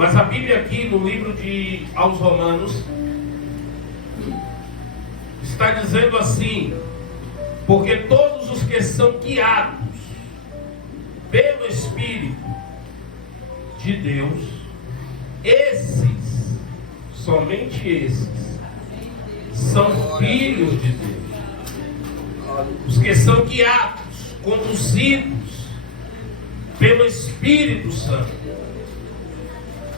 Mas a Bíblia aqui no livro aos Romanos está dizendo assim: porque todos os que são guiados pelo Espírito de Deus, esses, somente esses, são filhos de Deus. Os que são guiados, conduzidos pelo Espírito Santo.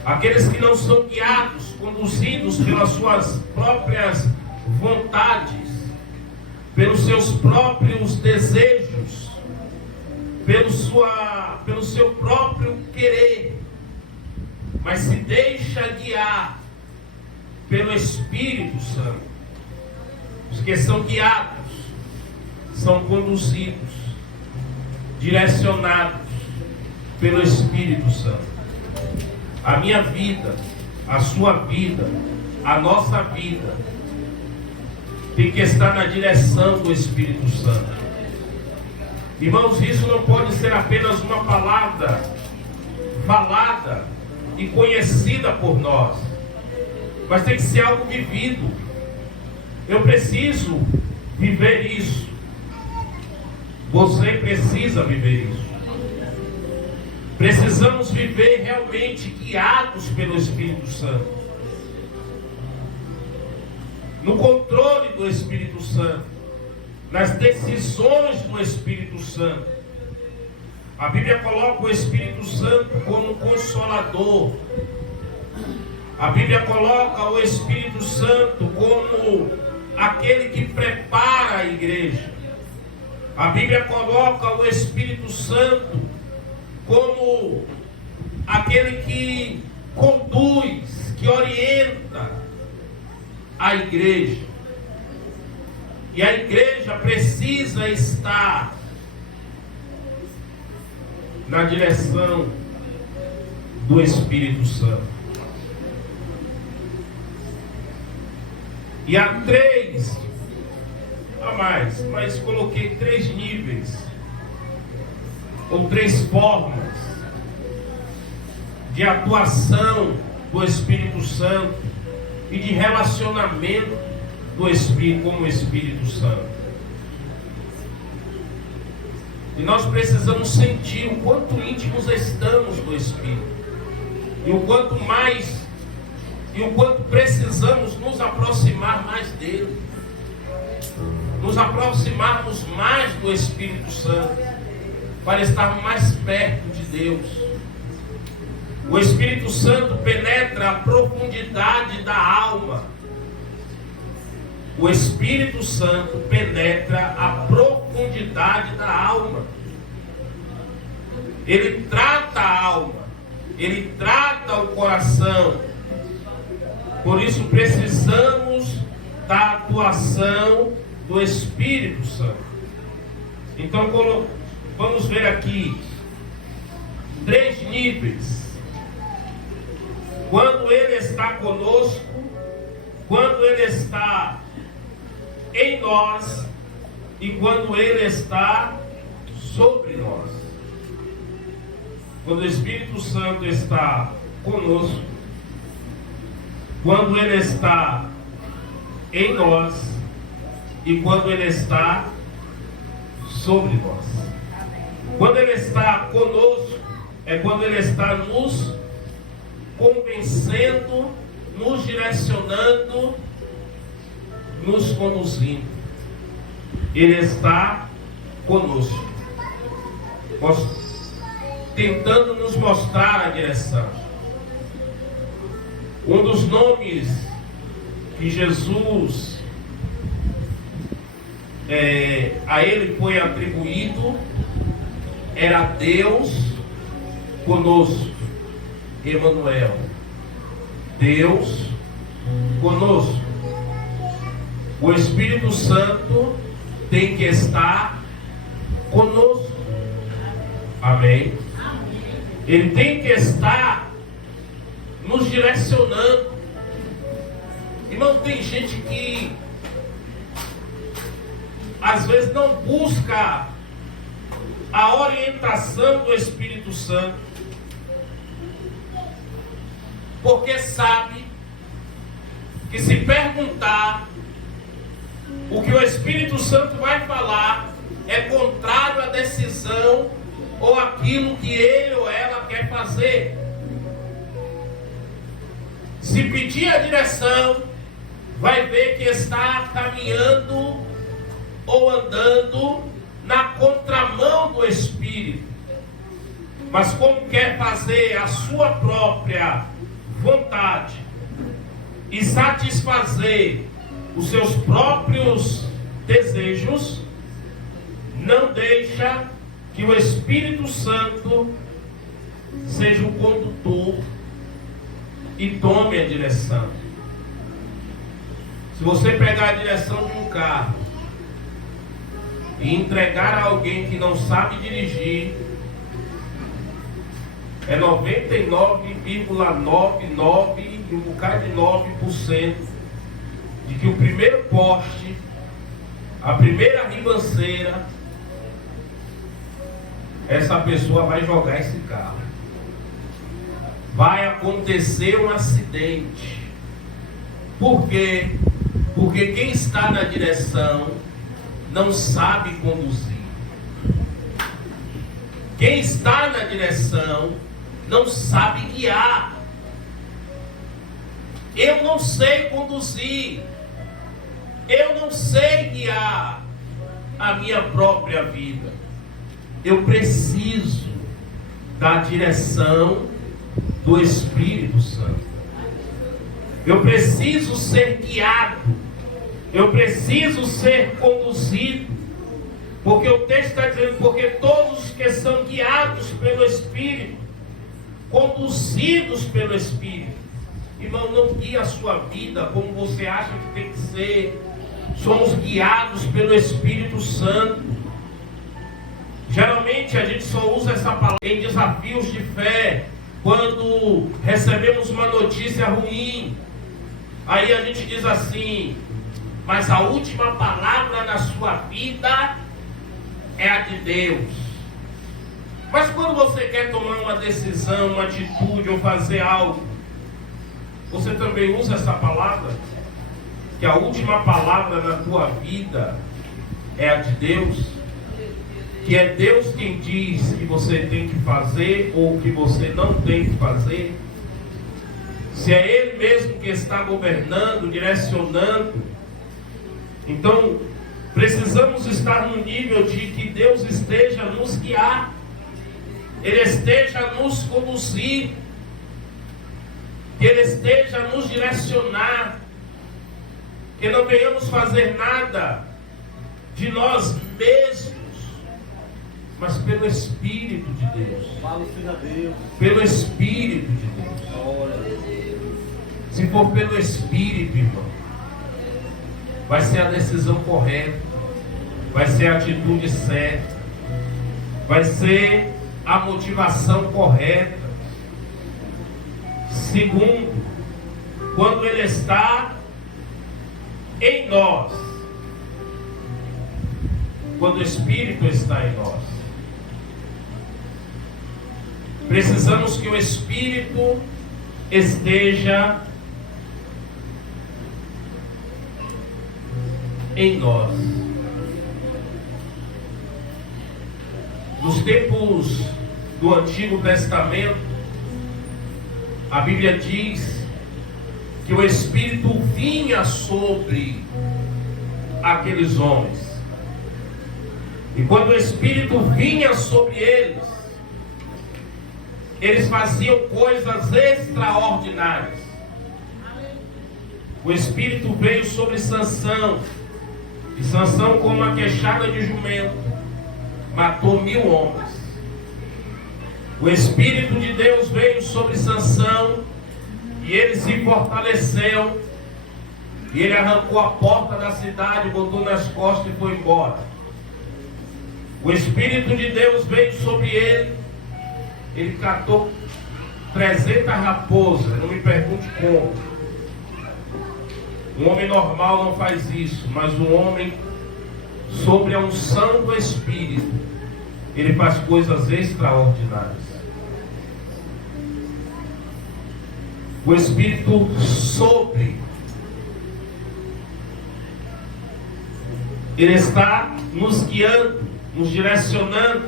Aqueles que não são guiados, conduzidos pelas suas próprias vontades, pelos seus próprios desejos, pelo seu próprio querer, mas se deixa guiar pelo Espírito Santo. Os que são guiados são conduzidos, direcionados pelo Espírito Santo. A minha vida, a sua vida, a nossa vida tem que estar na direção do Espírito Santo. Irmãos, isso não pode ser apenas uma palavra falada e conhecida por nós, mas tem que ser algo vivido. Eu preciso viver isso. Você precisa viver isso. Precisamos viver realmente guiados pelo Espírito Santo, no controle do Espírito Santo, nas decisões do Espírito Santo. A Bíblia coloca o Espírito Santo como consolador. A Bíblia coloca o Espírito Santo como aquele que prepara a igreja. A Bíblia coloca o Espírito Santo como aquele que conduz, que orienta a igreja. E a igreja precisa estar na direção do Espírito Santo. E há três, mas coloquei 3 níveis, ou 3 formas de atuação do Espírito Santo e de relacionamento do Espírito com o Espírito Santo. E nós precisamos sentir o quanto íntimos estamos do Espírito, e o quanto precisamos nos aproximar mais dele, nos aproximarmos mais do Espírito Santo, para estar mais perto de Deus. O Espírito Santo penetra a profundidade da alma. O Espírito Santo penetra a profundidade da alma. Ele trata a alma, ele trata o coração. Por isso precisamos da atuação do Espírito Santo. Então vamos ver aqui 3 níveis. Quando ele está conosco, quando ele está em nós e quando ele está sobre nós. Quando o Espírito Santo está conosco, quando ele está em nós e quando ele está sobre nós. Quando ele está conosco, é quando ele está nos convencendo, nos direcionando, nos conduzindo. Ele está conosco, tentando nos mostrar a direção. Um dos nomes que Jesus a ele foi atribuído era Deus conosco, Emanuel. Deus conosco. O Espírito Santo tem que estar conosco. Amém? Ele tem que estar nos direcionando. Irmão, tem gente que às vezes não busca a orientação do Espírito Santo. porque sabe que se perguntar, o que o Espírito Santo vai falar é contrário à decisão ou aquilo que ele ou ela quer fazer. Se pedir a direção, vai ver que está caminhando ou andando na contramão do Espírito. Mas como quer fazer a sua própria vontade e satisfazer os seus próprios desejos, não deixa que o Espírito Santo seja o condutor e tome a direção. Se você pegar a direção de um carro e entregar a alguém que não sabe dirigir, é 99,99 e um bocado de 9% de que o primeiro poste, a primeira ribanceira, essa pessoa vai jogar esse carro. Vai acontecer um acidente. Por quê? Porque quem está na direção não sabe conduzir. Quem está na direção não sabe guiar. Eu não sei conduzir. Eu não sei guiar a minha própria vida. Eu preciso da direção do Espírito Santo. Eu preciso ser guiado. Eu preciso ser conduzido. Porque o texto está dizendo, porque todos que são guiados pelo Espírito, conduzidos pelo Espírito. Irmão, não guia a sua vida como você acha que tem que ser. Somos guiados pelo Espírito Santo. Geralmente a gente só usa essa palavra em desafios de fé, quando recebemos uma notícia ruim. Aí a gente diz assim, mas a última palavra na sua vida é a de Deus. Mas quando você quer tomar uma decisão, uma atitude ou fazer algo, você também usa essa palavra? Que a última palavra na tua vida é a de Deus? Que é Deus quem diz que você tem que fazer ou que você não tem que fazer? Se é Ele mesmo que está governando, direcionando, então precisamos estar no nível de que Deus esteja a nos guiar, Ele esteja a nos conduzir, que Ele esteja a nos direcionar, que não venhamos fazer nada de nós mesmos, mas pelo Espírito de Deus. Pelo Espírito de Deus. Se for pelo Espírito, irmão, vai ser a decisão correta, vai ser a atitude certa, vai ser a motivação correta. Segundo, quando Ele está em nós, quando o Espírito está em nós, precisamos que o Espírito esteja em nós. Nos tempos do Antigo Testamento, a Bíblia diz que o Espírito vinha sobre aqueles homens. E quando o Espírito vinha sobre eles, eles faziam coisas extraordinárias. O Espírito veio sobre Sansão, e Sansão, com uma queixada de jumento, matou 1000 homens. O Espírito de Deus veio sobre Sansão, e ele se fortaleceu, e ele arrancou a porta da cidade, botou nas costas e foi embora. O Espírito de Deus veio sobre ele, ele catou 300 raposas, não me pergunte como. Um homem normal não faz isso, mas um homem sobre a unção do Espírito, ele faz coisas extraordinárias. o Espírito sobre. Ele está nos guiando, nos direcionando,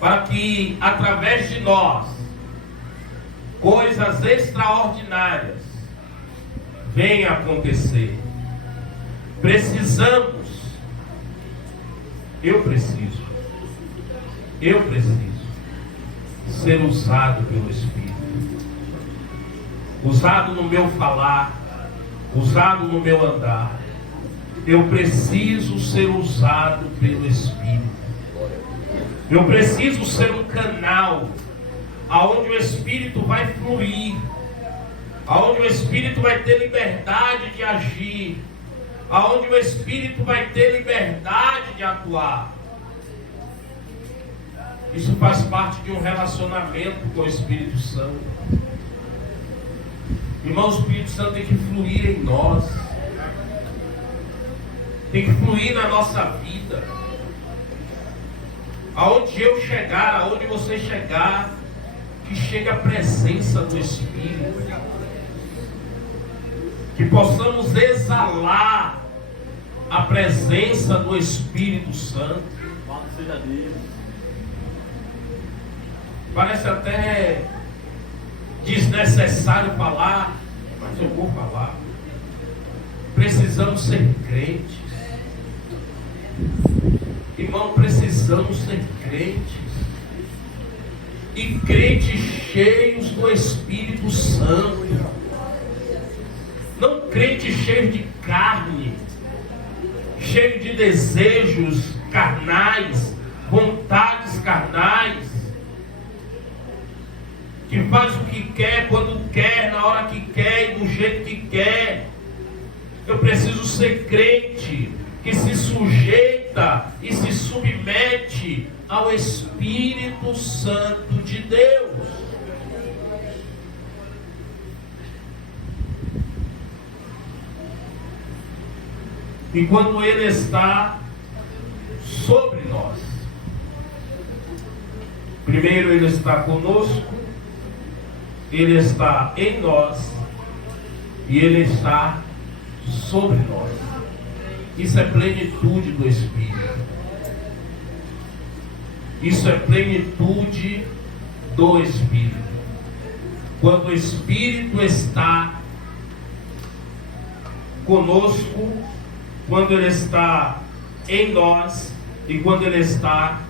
para que através de nós coisas extraordinárias venham a acontecer. Eu preciso ser usado pelo Espírito, usado no meu falar, usado no meu andar. Eu preciso ser usado pelo Espírito. Eu preciso ser um canal aonde o Espírito vai fluir, aonde o Espírito vai ter liberdade de agir, aonde o Espírito vai ter liberdade de atuar. Isso faz parte de um relacionamento com o Espírito Santo. Irmão, o Espírito Santo tem que fluir em nós, tem que fluir na nossa vida. Aonde eu chegar, aonde você chegar, que chegue a presença do Espírito, que possamos exalar a presença do Espírito Santo. Parece até desnecessário falar, mas eu vou falar. Precisamos ser crentes. Irmão, precisamos ser crentes. E crentes cheios do Espírito Santo. Não crentes cheios de carne, cheios de desejos carnais, vontades carnais, que faz o que quer, quando quer, na hora que quer e do jeito que quer. Eu preciso ser crente que se sujeita e se submete ao Espírito Santo de Deus. E quando Ele está sobre nós, primeiro Ele está conosco, Ele está em nós e Ele está sobre nós. Isso é plenitude do Espírito. Isso é plenitude do Espírito. Quando o Espírito está conosco, quando Ele está em nós e quando Ele está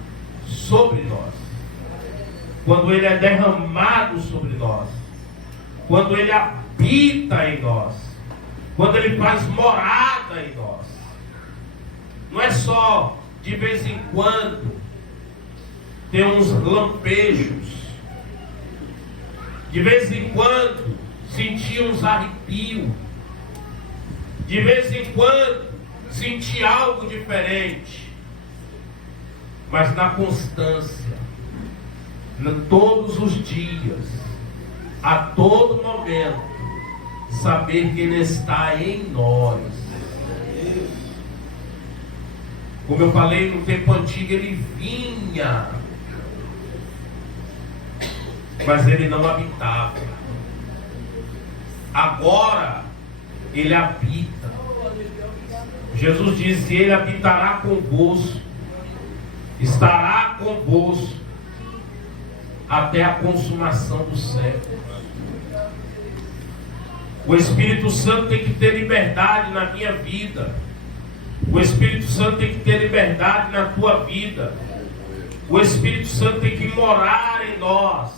sobre nós. Quando Ele é derramado sobre nós. Quando Ele habita em nós. Quando Ele faz morada em nós. Não é só de vez em quando ter uns lampejos, de vez em quando sentir uns arrepios, de vez em quando sentir algo diferente, mas na constância, todos os dias, a todo momento, saber que Ele está em nós. Como eu falei, no tempo antigo Ele vinha, mas Ele não habitava. Agora Ele habita. Jesus disse: Ele habitará convosco, estará convosco até a consumação do século. O Espírito Santo tem que ter liberdade na minha vida. O Espírito Santo tem que ter liberdade na tua vida. O Espírito Santo tem que morar em nós.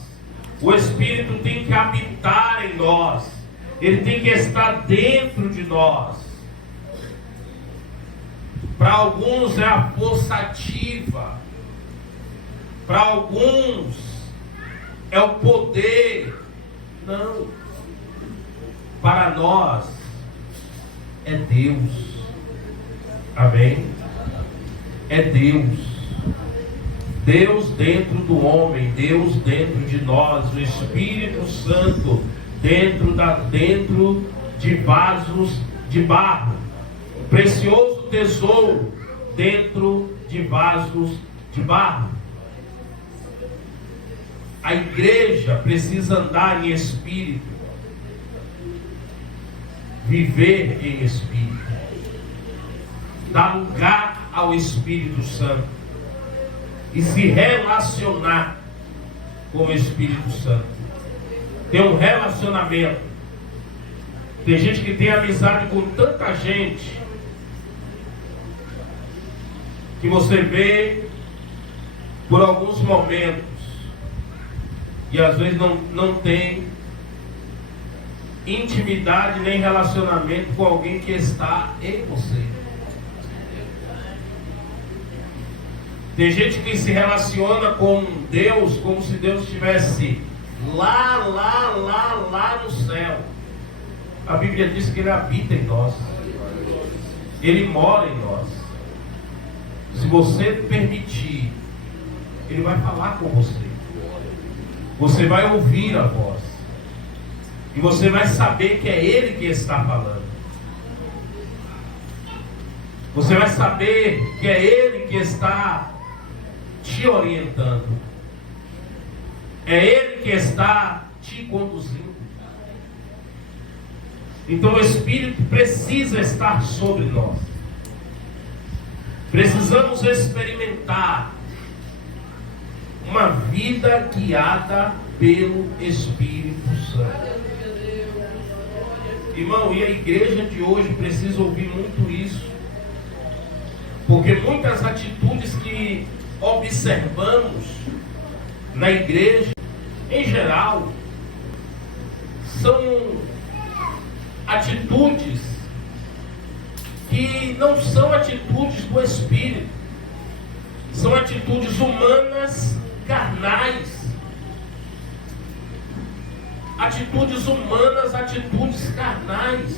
O Espírito tem que habitar em nós. Ele tem que estar dentro de nós. Para alguns é a força ativa. Para alguns é o poder. Não. Para nós é Deus. Amém? É Deus. Deus dentro do homem, Deus dentro de nós, o Espírito Santo dentro de vasos de barro, o precioso tesouro dentro de vasos de barro. A igreja precisa andar em espírito, viver em espírito, dar lugar ao Espírito Santo e se relacionar com o Espírito Santo. Ter um relacionamento. Tem gente que tem amizade com tanta gente que você vê por alguns momentos e às vezes não tem intimidade nem relacionamento com alguém que está em você. Tem gente que se relaciona com Deus como se Deus estivesse lá no céu. A Bíblia diz que Ele habita em nós. Ele mora em nós. Se você permitir, Ele vai falar com você. Você vai ouvir a voz. E você vai saber que é Ele que está falando. Você vai saber que é Ele que está te orientando. É Ele que está te conduzindo. Então o Espírito precisa estar sobre nós. Precisamos experimentar uma vida guiada pelo Espírito Santo. Irmão, e a igreja de hoje precisa ouvir muito isso. Porque muitas atitudes que observamos na igreja, em geral, são atitudes que não são atitudes do Espírito. São atitudes humanas, carnais. Atitudes humanas, atitudes carnais.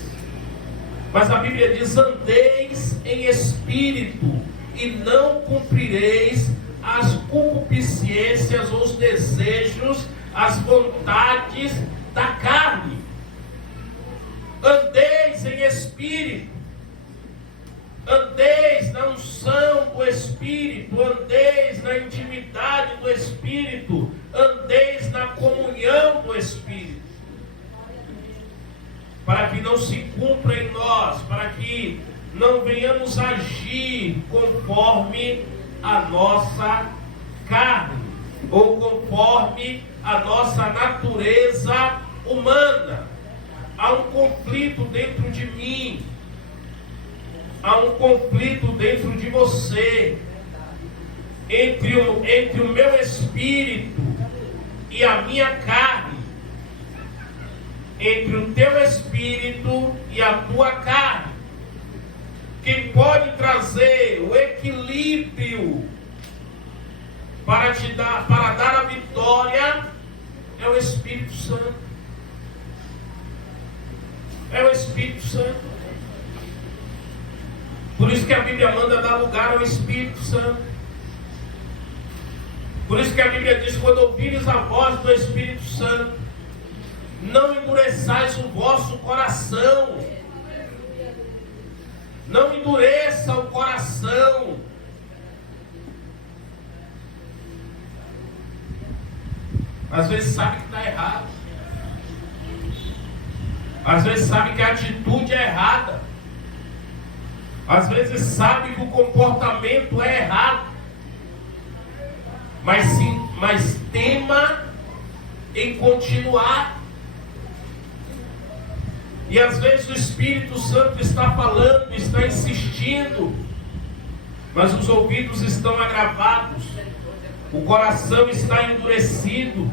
Mas a Bíblia diz: andeis em espírito e não cumprireis as concupiscências, os desejos, as vontades da carne. Andeis em espírito. Andeis na unção do Espírito, andeis na intimidade do Espírito, andeis na comunhão do Espírito, para que não se cumpra em nós, para que não venhamos agir conforme a nossa carne, ou conforme a nossa natureza humana. Há um conflito dentro de mim. Há um conflito dentro de você, entre o meu espírito e a minha carne, entre o teu espírito e a tua carne. Quem pode trazer o equilíbrio para dar a vitória é o Espírito Santo. É o Espírito Santo. Por isso que a Bíblia manda dar lugar ao Espírito Santo. Por isso que a Bíblia diz: quando ouvires a voz do Espírito Santo, não endureçais o vosso coração. Não endureça o coração. Às vezes sabe que está errado. Às vezes sabe que a atitude é errada. Às vezes sabe que o comportamento é errado, mas tema em continuar. E às vezes o Espírito Santo está falando, está insistindo, mas os ouvidos estão agravados, o coração está endurecido,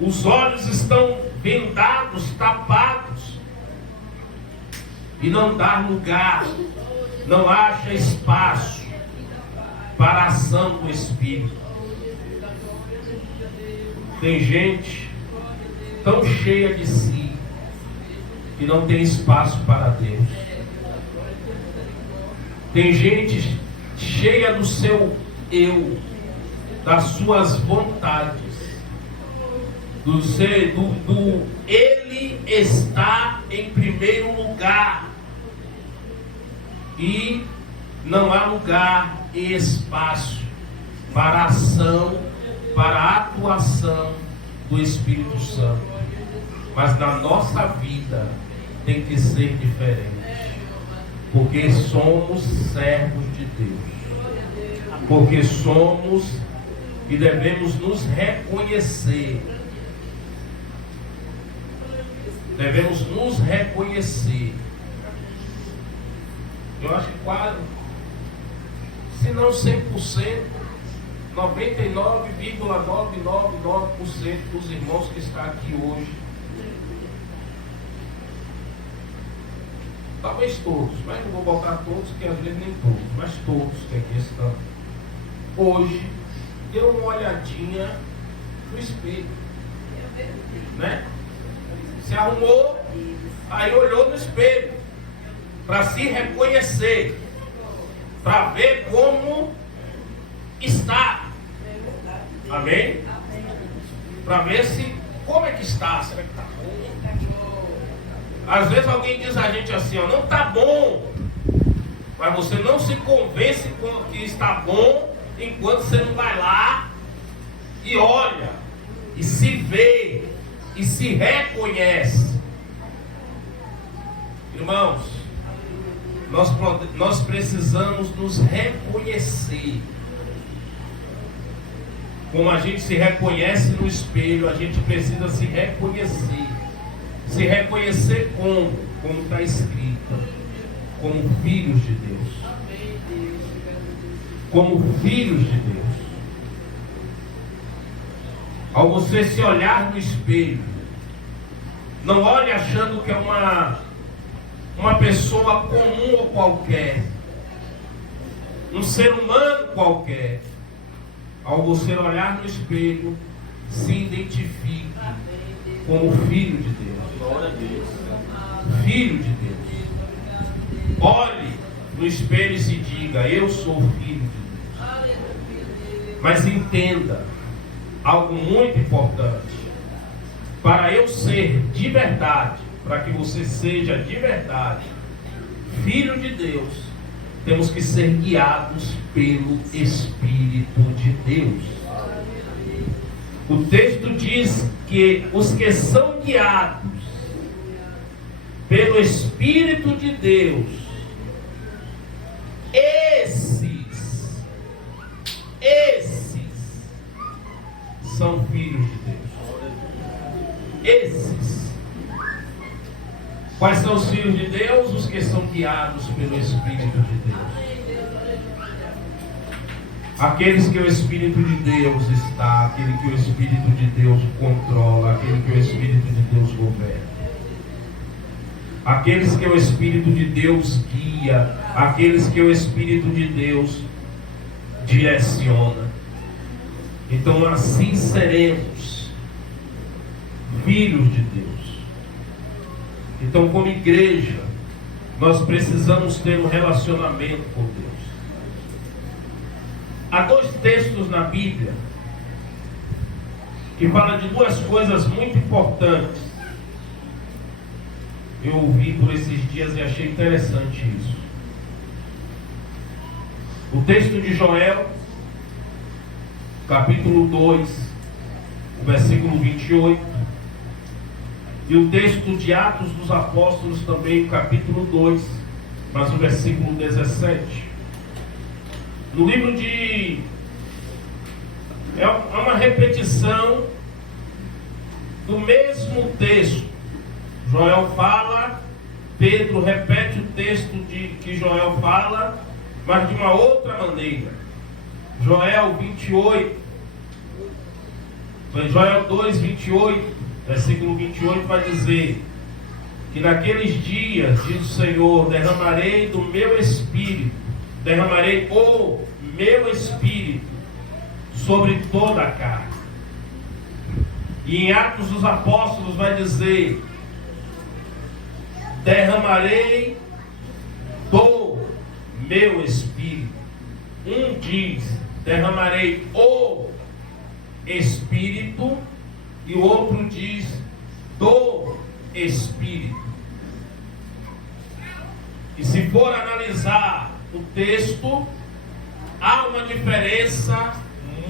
os olhos estão vendados, tapados, e não dá lugar, não acha espaço para a ação do Espírito. Tem gente tão cheia de si que não tem espaço para Deus. Tem gente cheia do seu eu, das suas vontades, do Ele está em primeiro lugar, e não há lugar e espaço para a ação, para a atuação do Espírito Santo. Mas na nossa vida tem que ser diferente. Porque somos servos de Deus. Porque somos e devemos nos reconhecer. Devemos nos reconhecer. Eu acho que quase, se não 100%, 99,999% dos irmãos que estão aqui hoje, talvez todos, mas não vou botar todos, porque às vezes nem todos, mas todos que aqui estão, hoje, deu uma olhadinha no espelho, né? Se arrumou, aí olhou no espelho, para se reconhecer, para ver como está. Amém? Para ver se, como é que está, será que está bom? Às vezes alguém diz a gente assim, ó, não está bom, mas você não se convence com que está bom, enquanto você não vai lá e olha, e se vê, e se reconhece. Irmãos, nós precisamos nos reconhecer. Como a gente se reconhece no espelho, a gente precisa se reconhecer. Se reconhecer como está escrito, como filhos de Deus. Como filhos de Deus. Ao você se olhar no espelho, não olhe achando que é uma pessoa comum ou qualquer, um ser humano qualquer. Ao você olhar no espelho, se identifique como filho de Deus. Glória a Deus. Filho de Deus. Olhe no espelho e se diga, eu sou filho de Deus. Mas entenda algo muito importante. Para eu ser de verdade, para que você seja de verdade filho de Deus, temos que ser guiados pelo Espírito de Deus. O texto diz que os que são guiados pelo Espírito de Deus, esses são filhos de Deus. Esses. Quais são os filhos de Deus? Os que são guiados pelo Espírito de Deus. Aqueles que o Espírito de Deus está, aquele que o Espírito de Deus controla, aquele que o Espírito de Deus governa. Aqueles que o Espírito de Deus guia, aqueles que o Espírito de Deus direciona. Então assim seremos filhos de Deus. Então, como igreja, nós precisamos ter um relacionamento com Deus. Há dois textos na Bíblia que falam de duas coisas muito importantes. Eu ouvi por esses dias e achei interessante isso. O texto de Joel, capítulo 2, o versículo 28. E o texto de Atos dos Apóstolos também, capítulo 2, mas o versículo 17. No livro de... é uma repetição do mesmo texto. Joel fala, Pedro repete o texto que Joel fala, mas de uma outra maneira. Joel 28, Joel 2, 28. Versículo 28 vai dizer que naqueles dias, diz o Senhor, derramarei do meu Espírito, derramarei o meu Espírito sobre toda a carne. E em Atos dos Apóstolos vai dizer, derramarei do meu Espírito. Um diz, derramarei o Espírito, e o outro diz do Espírito. E se for analisar o texto, há uma diferença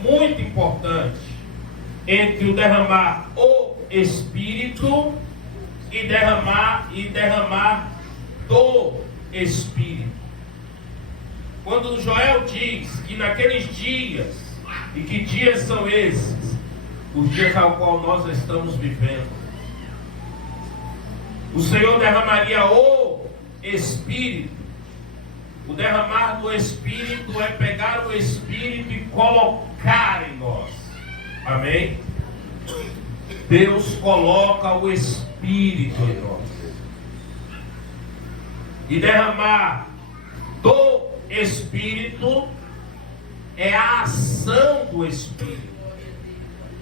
muito importante. entre o derramar o Espírito e derramar do Espírito. Quando Joel diz que naqueles dias, e que dias são esses? Os dias ao qual nós estamos vivendo. O Senhor derramaria o Espírito. O derramar do Espírito é pegar o Espírito e colocar em nós. Amém? Deus coloca o Espírito em nós. E derramar do Espírito é a ação do Espírito,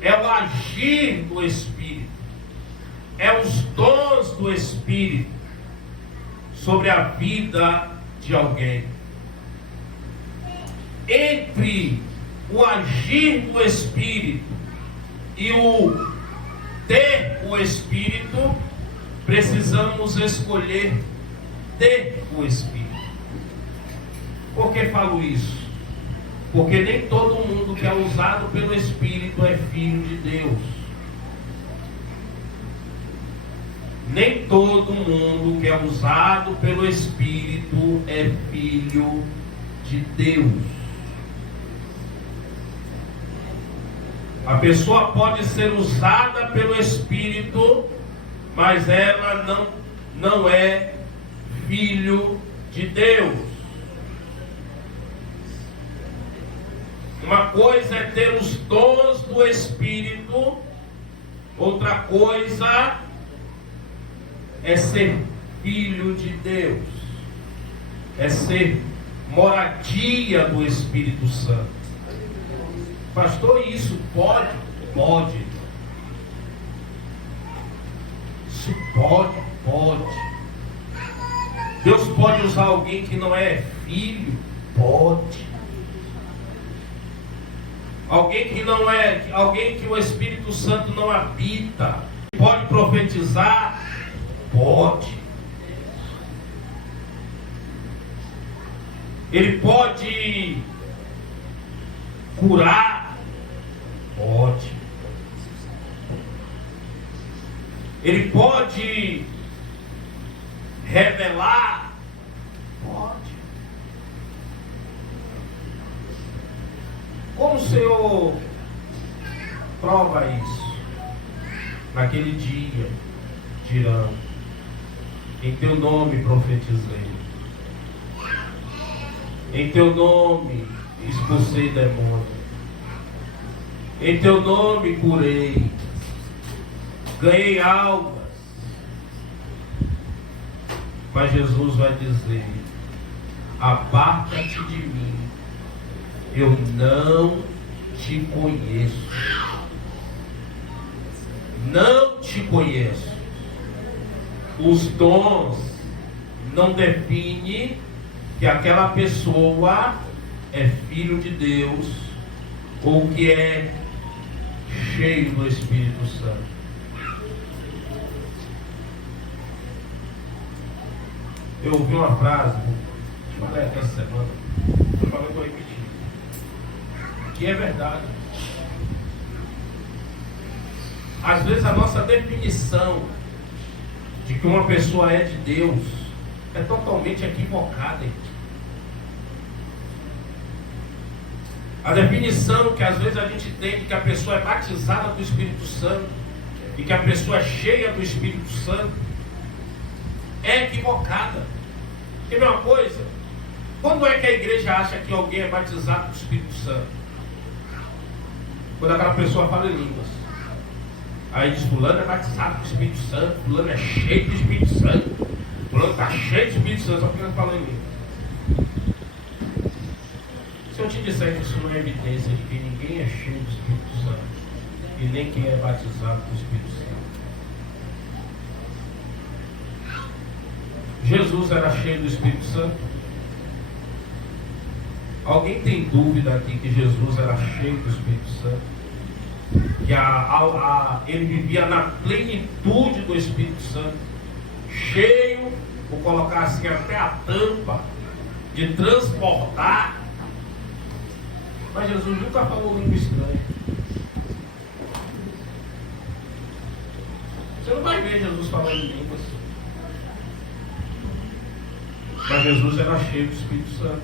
é o agir do Espírito, é os dons do Espírito sobre a vida de alguém. Entre o agir do Espírito e o ter o Espírito, precisamos escolher ter o Espírito. Por que falo isso? Porque nem todo mundo que é usado pelo Espírito é filho de Deus. Nem todo mundo que é usado pelo Espírito é filho de Deus. A pessoa pode ser usada pelo Espírito, mas ela não é filho de Deus. Uma coisa é ter os dons do Espírito, outra coisa é ser filho de Deus, é ser moradia do Espírito Santo. Pastor, isso pode? Pode. Isso pode. Deus pode usar alguém que não é filho? Pode. Alguém que o Espírito Santo não habita, pode profetizar? Pode. Ele pode curar? Pode. Ele pode revelar? Pode. Como o Senhor prova isso? Naquele dia dirão: em teu nome profetizei, em teu nome expulsei demônio, em teu nome curei, ganhei almas. Mas Jesus vai dizer: aparta-te de mim, eu não te conheço. Não te conheço. Os dons não definem que aquela pessoa é filho de Deus ou que é cheio do Espírito Santo. Eu ouvi uma frase, falei até essa semana, eu falei, vou repetir, que é verdade. Às vezes a nossa definição de que uma pessoa é de Deus é totalmente equivocada. A definição que às vezes a gente tem de que a pessoa é batizada do Espírito Santo e que a pessoa é cheia do Espírito Santo é equivocada. Quer ver uma coisa? Quando é que a igreja acha que alguém é batizado do Espírito Santo? Quando aquela pessoa fala em línguas. Aí diz: fulano é batizado do Espírito Santo, fulano é cheio do Espírito Santo, fulano está cheio do Espírito Santo, só porque ele fala em línguas. Se eu te disser que isso não é evidência de que ninguém é cheio do Espírito Santo e nem quem é batizado do Espírito Santo. Jesus era cheio do Espírito Santo? Alguém tem dúvida aqui que Jesus era cheio do Espírito Santo? Que ele vivia na plenitude do Espírito Santo, cheio, vou colocar assim até a tampa, de transbordar. Mas Jesus nunca falou língua estranha. Você não vai ver Jesus falando em línguas. Mas Jesus era cheio do Espírito Santo.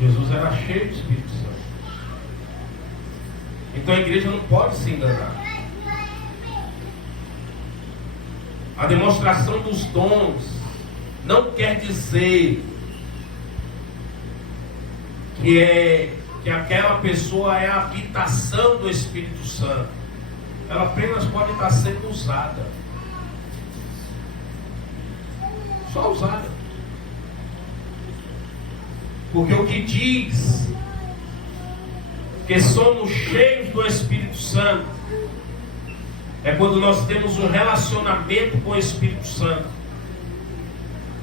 Jesus era cheio do Espírito Santo. Então a igreja não pode se enganar. A demonstração dos dons não quer dizer que aquela pessoa é a habitação do Espírito Santo. Ela apenas pode estar sendo usada. Só usada. Porque o que diz que somos cheios do Espírito Santo é quando nós temos um relacionamento com o Espírito Santo.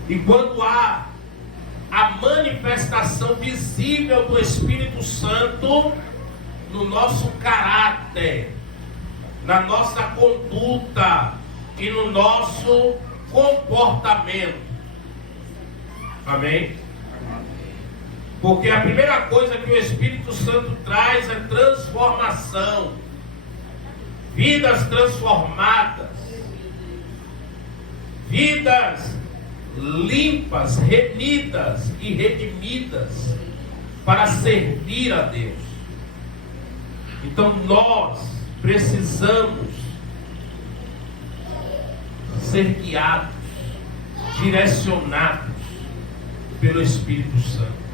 E quando há a manifestação visível do Espírito Santo no nosso caráter, na nossa conduta e no nosso comportamento. Amém? Porque a primeira coisa que o Espírito Santo traz é transformação. Vidas transformadas. Vidas limpas, remidas e redimidas para servir a Deus. Então nós precisamos ser guiados, direcionados pelo Espírito Santo.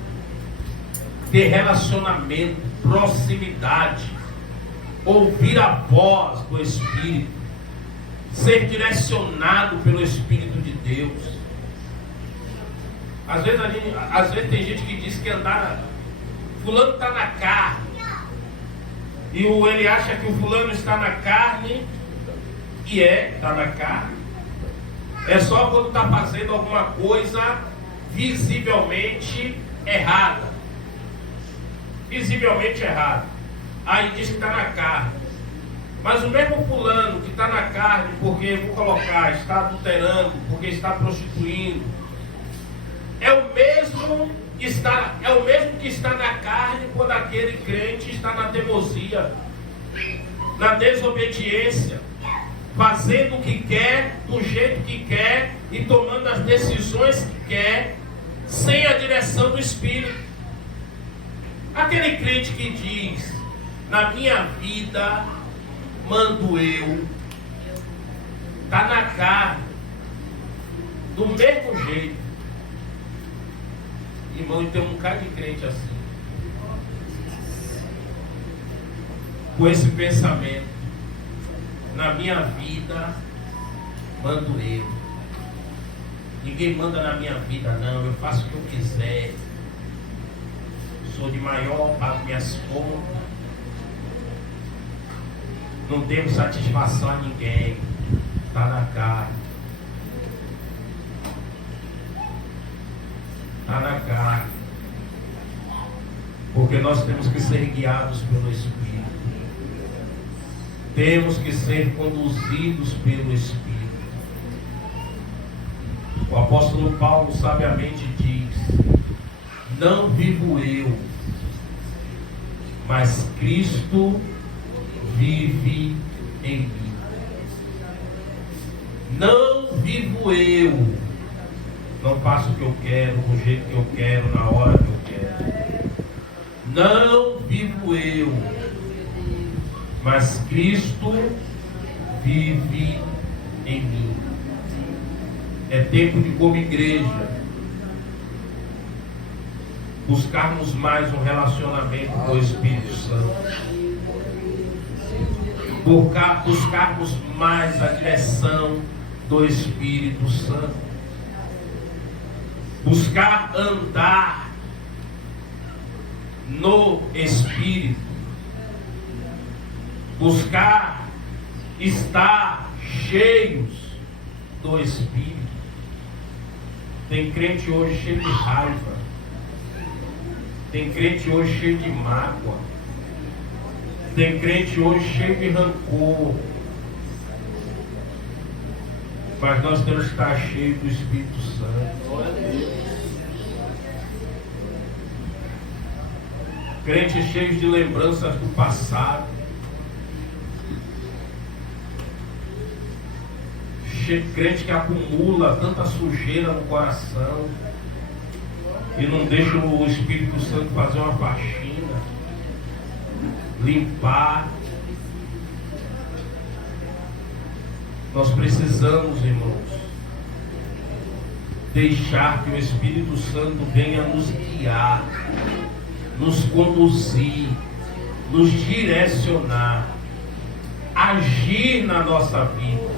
Ter relacionamento, proximidade, ouvir a voz do Espírito, ser direcionado pelo Espírito de Deus. Às vezes tem gente que diz que fulano está na carne, e ele acha que o fulano está na carne, e está na carne. É só quando está fazendo alguma coisa visivelmente errada. Visivelmente errado. Aí diz que está na carne. Mas o mesmo fulano que está na carne, porque vou colocar, está adulterando, porque está prostituindo, é o mesmo que está na carne quando aquele crente está na teimosia, na desobediência, fazendo o que quer, do jeito que quer e tomando as decisões que quer, sem a direção do Espírito. Aquele crente que diz: na minha vida mando eu, está na carne, do mesmo jeito. Irmão, e tem um bocado de crente assim, com esse pensamento: na minha vida mando eu, ninguém manda na minha vida não, eu faço o que eu quiser, sou de maior para minhas contas, não devo satisfação a ninguém, está na carne. Está na carne. Porque nós temos que ser guiados pelo Espírito. Temos que ser conduzidos pelo Espírito. O apóstolo Paulo sabiamente diz: não vivo eu, mas Cristo vive em mim. Não vivo eu, não faço o que eu quero, do jeito que eu quero, na hora que eu quero. Não vivo eu, mas Cristo vive em mim. É tempo de, como igreja, buscarmos mais um relacionamento com o Espírito Santo. Buscarmos mais a direção do Espírito Santo. Buscar andar no Espírito. Buscar estar cheios do Espírito. Tem crente hoje cheio de raiva. Tem crente hoje cheio de mágoa. Tem crente hoje cheio de rancor. Mas nós temos que estar cheios do Espírito Santo. Crentes cheios de lembranças do passado. crente que acumula tanta sujeira no coração e não deixa o Espírito Santo fazer uma faxina, limpar. Nós precisamos, irmãos, deixar que o Espírito Santo venha nos guiar, nos conduzir, nos direcionar, agir na nossa vida,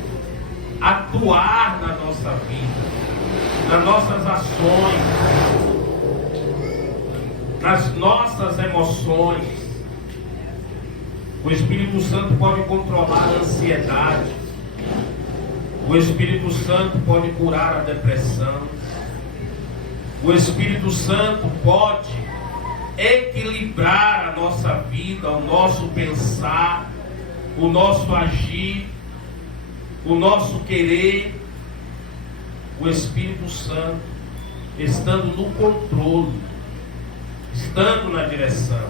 atuar na nossa vida, nas nossas ações, nas nossas emoções. O Espírito Santo pode controlar a ansiedade. O Espírito Santo pode curar a depressão. O Espírito Santo pode equilibrar a nossa vida, o nosso pensar, o nosso agir, o nosso querer. O Espírito Santo, estando no controle, estando na direção,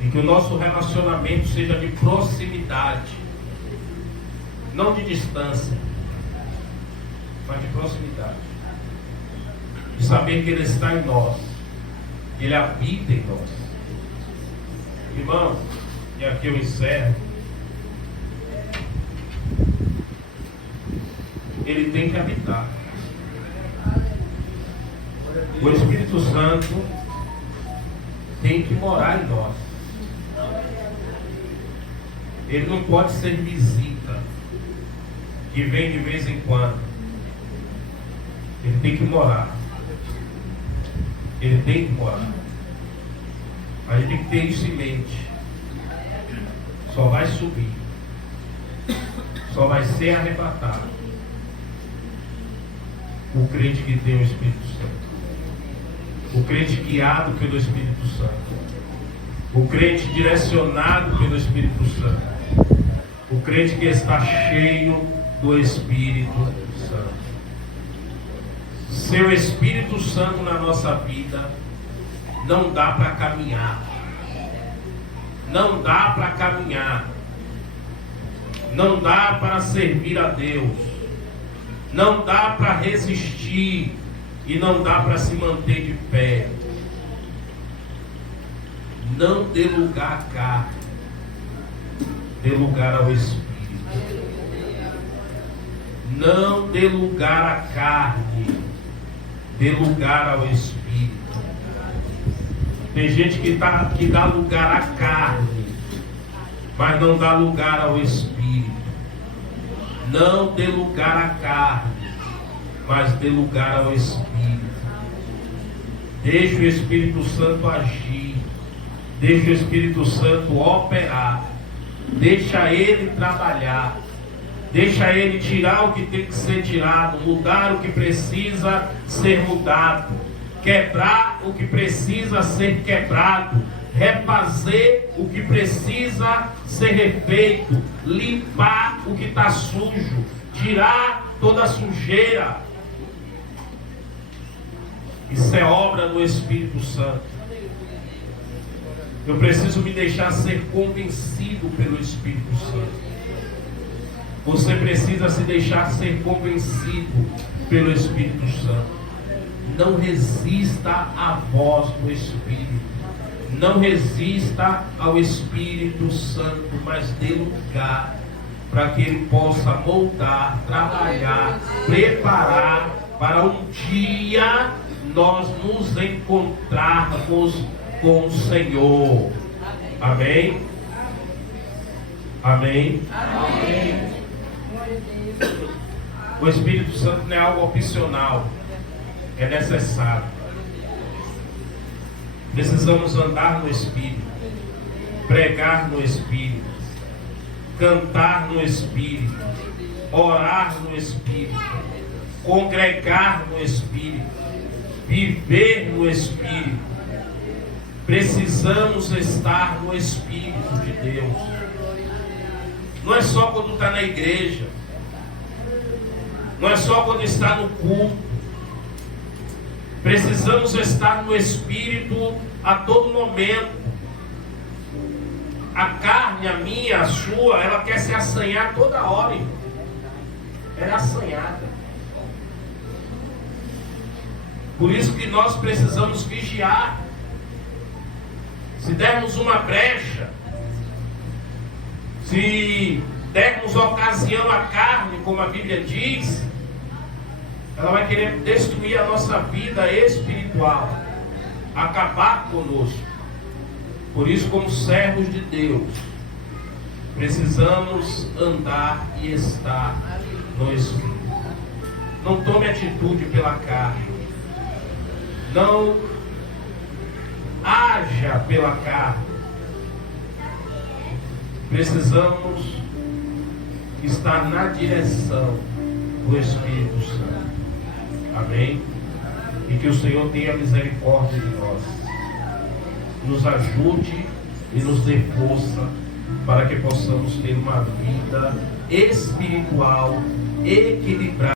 e que o nosso relacionamento seja de proximidade, não de distância, mas de proximidade, de saber que Ele está em nós, que Ele habita em nós. Irmãos, e aqui eu encerro. Ele tem que habitar. O Espírito Santo tem que morar em nós. Ele não pode ser visita que vem de vez em quando. Ele tem que morar. Ele tem que morar. A gente tem que ter isso em mente. Só vai subir. Só vai ser arrebatado o crente que tem o Espírito Santo. O crente guiado pelo Espírito Santo. O crente direcionado pelo Espírito Santo. O crente que está cheio do Espírito Santo. Seu Espírito Santo na nossa vida, não dá para caminhar. Não dá para caminhar. Não dá para servir a Deus. Não dá para resistir. E não dá para se manter de pé. Não dê lugar à carne. Dê lugar ao Espírito. Não dê lugar à carne. Dê lugar ao Espírito. Tem gente que dá lugar à carne, mas não dá lugar ao Espírito. Não dê lugar à carne, mas dê lugar ao Espírito. Deixe o Espírito Santo agir. Deixe o Espírito Santo operar. Deixa Ele trabalhar. Deixa Ele tirar o que tem que ser tirado, mudar o que precisa ser mudado, quebrar o que precisa ser quebrado, refazer o que precisa ser refeito, limpar o que está sujo, tirar toda a sujeira. Isso é obra do Espírito Santo. Eu preciso me deixar ser convencido pelo Espírito Santo. Você precisa se deixar ser convencido pelo Espírito Santo. Não resista à voz do Espírito. Não resista ao Espírito Santo, mas dê lugar para que Ele possa moldar, trabalhar, preparar para um dia nós nos encontrarmos com o Senhor. Amém? Amém? Amém. O Espírito Santo não é algo opcional, é necessário. Precisamos andar no Espírito, pregar no Espírito, cantar no Espírito, orar no Espírito, congregar no Espírito, viver no Espírito. Precisamos estar no Espírito de Deus. Não é só quando está na igreja. Não é só quando está no culto. Precisamos estar no Espírito a todo momento. A carne, a minha, a sua, ela quer se assanhar toda hora, irmão. Ela é assanhada. Por isso que nós precisamos vigiar. Se dermos uma brecha, se dermos ocasião à carne, como a Bíblia diz, ela vai querer destruir a nossa vida espiritual, acabar conosco. Por isso, como servos de Deus, precisamos andar e estar no Espírito. Não tome atitude pela carne. Não haja pela carne. Precisamos estar na direção do Espírito Santo. Amém? E que o Senhor tenha misericórdia de nós. Nos ajude e nos dê força para que possamos ter uma vida espiritual equilibrada.